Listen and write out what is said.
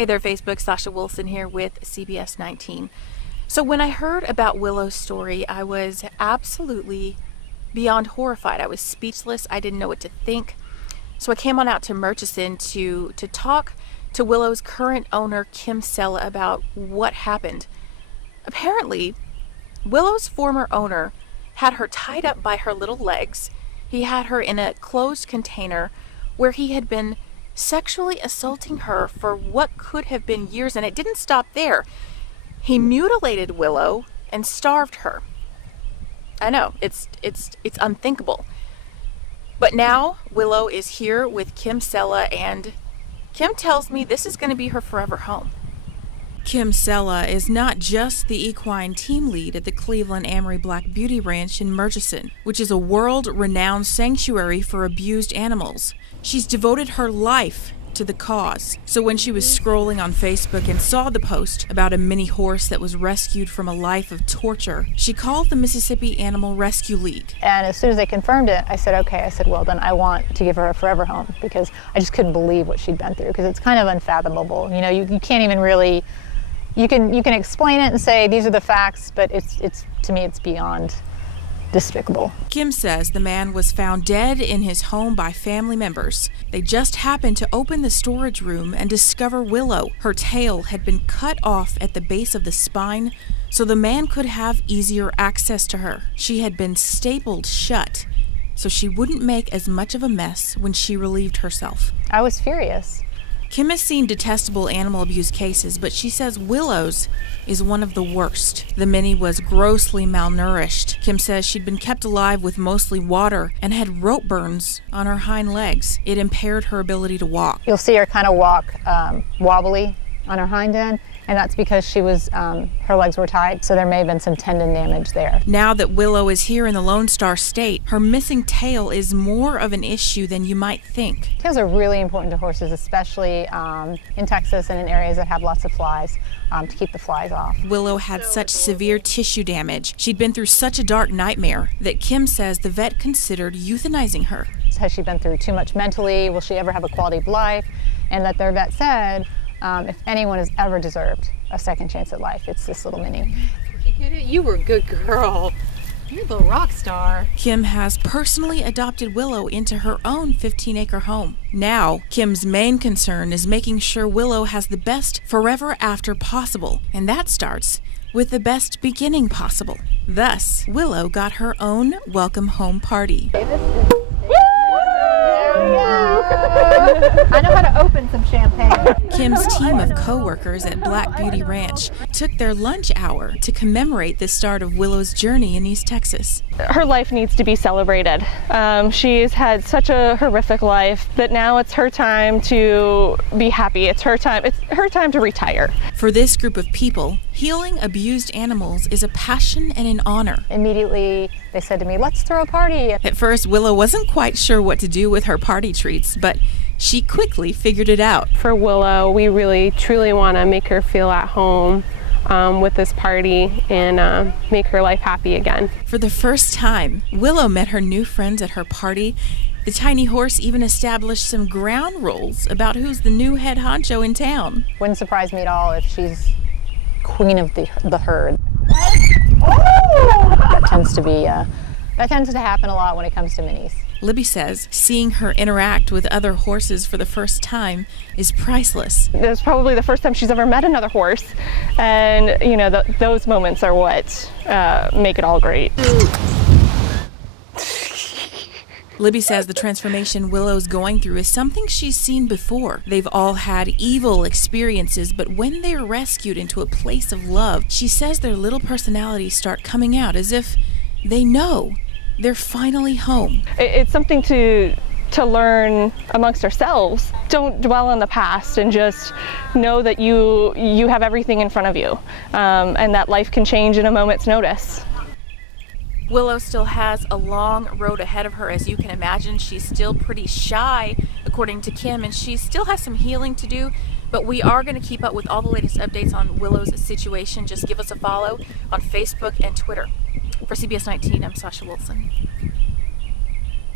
Hey there, Facebook. Sasha Wilson here with CBS 19. So when I heard about Willow's story, I was absolutely beyond horrified. I was speechless. I didn't know what to think. So I came on out to Murchison to talk to Willow's current owner, Kim Sella, about what happened. Apparently, Willow's former owner had her tied up by her little legs. He had her in a closed container where he had been sexually assaulting her for what could have been years, and it didn't stop there. He mutilated Willow and starved her. I know, it's unthinkable. But now Willow is here with Kim Sella, and Kim tells me this is going to be her forever home. Kim Sella is not just the equine team lead at the Cleveland Amory Black Beauty Ranch in Murchison, which is a world-renowned sanctuary for abused animals. She's devoted her life to the cause. So when she was scrolling on Facebook and saw the post about a mini horse that was rescued from a life of torture, she called the Mississippi Animal Rescue League. And as soon as they confirmed it, I said, okay. I said, well, then I want to give her a forever home, because I just couldn't believe what she'd been through, because it's kind of unfathomable. You know, you can't even really, you can explain it and say these are the facts, but it's to me, it's beyond despicable. Kim says the man was found dead in his home by family members. They just happened to open the storage room and discover Willow. Her tail had been cut off at the base of the spine, so the man could have easier access to her. She had been stapled shut, so she wouldn't make as much of a mess when she relieved herself. I was furious. Kim has seen detestable animal abuse cases, but she says Willow's is one of the worst. The mini was grossly malnourished. Kim says she'd been kept alive with mostly water and had rope burns on her hind legs. It impaired her ability to walk. You'll see her kind of walk wobbly on her hind end, and that's because she was, her legs were tied, so there may have been some tendon damage there. Now that Willow is here in the Lone Star State, her missing tail is more of an issue than you might think. Tails are really important to horses, especially in Texas and in areas that have lots of flies, to keep the flies off. Willow had such severe tissue damage. She'd been through such a dark nightmare that Kim says the vet considered euthanizing her. Has she been through too much mentally? Will she ever have a quality of life? And that their vet said, if anyone has ever deserved a second chance at life, it's this little mini. You were a good girl. You're the rock star. Kim has personally adopted Willow into her own 15-acre home. Now, Kim's main concern is making sure Willow has the best forever after possible, and that starts with the best beginning possible. Thus, Willow got her own welcome home party. I know how to open some champagne. Kim's team of co-workers at Black Beauty Ranch took their lunch hour to commemorate the start of Willow's journey in East Texas. Her life needs to be celebrated. She's had such a horrific life that now it's her time to be happy. It's her time to retire. For this group of people, healing abused animals is a passion and an honor. Immediately, they said to me, let's throw a party. At first, Willow wasn't quite sure what to do with her party treats, but she quickly figured it out. For Willow, we really, truly want to make her feel at home with this party and make her life happy again. For the first time, Willow met her new friends at her party. The tiny horse even established some ground rules about who's the new head honcho in town. Wouldn't surprise me at all if she's queen of the herd. That tends to happen a lot when it comes to minis. Libby says seeing her interact with other horses for the first time is priceless. It was probably the first time she's ever met another horse, and you know, those moments are what make it all great. Libby says the transformation Willow's going through is something she's seen before. They've all had evil experiences, but when they're rescued into a place of love, she says their little personalities start coming out as if they know they're finally home. It's something to learn amongst ourselves. Don't dwell on the past and just know that you have everything in front of you, and that life can change in a moment's notice. Willow still has a long road ahead of her, as you can imagine. She's still pretty shy, according to Kim, and she still has some healing to do, but we are going to keep up with all the latest updates on Willow's situation. Just give us a follow on Facebook and Twitter. For CBS 19, I'm Sasha Wilson.